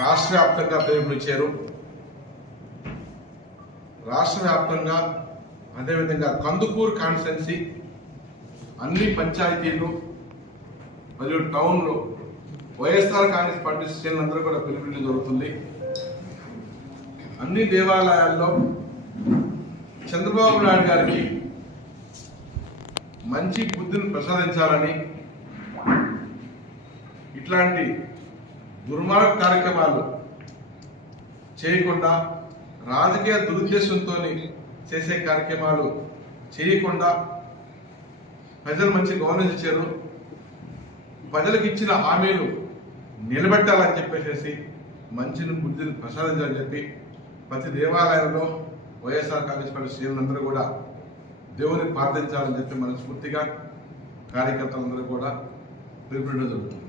రాష్ట్ర వ్యాప్తంగా పిలుపునిచ్చారు. రాష్ట్ర వ్యాప్తంగా అదేవిధంగా కందుకూరు కాన్స్టిట్యున్సీ అన్ని పంచాయతీలు మరియు టౌన్లో వైఎస్ఆర్ కాంగ్రెస్ పార్టీ శ్రేణులందరూ కూడా పిలుపునివ్వడం జరుగుతుంది. అన్ని దేవాలయాల్లో చంద్రబాబు నాయుడు గారికి మంచి బుద్ధిని ప్రసాదించాలని, ఇట్లాంటి దుర్మార్గ కార్యక్రమాలు చేయకుండా రాజకీయ దురుద్దేశంతో చేసే కార్యక్రమాలు చేయకుండా ప్రజలు మంచి గవర్నెన్స్ ఇచ్చారు, ప్రజలకు ఇచ్చిన హామీలు నిలబెట్టాలని చెప్పేసి మంచిని బుద్ధిని ప్రసాదించాలని చెప్పి ప్రతి దేవాలయంలో వైఎస్ఆర్ కాంగ్రెస్ పార్టీ శ్రేణులందరూ కూడా దేవుని ప్రార్థించాలని చెప్పి మనస్ఫూర్తిగా కార్యకర్తలందరూ కూడా పిలుపునివ్వడం జరుగుతుంది.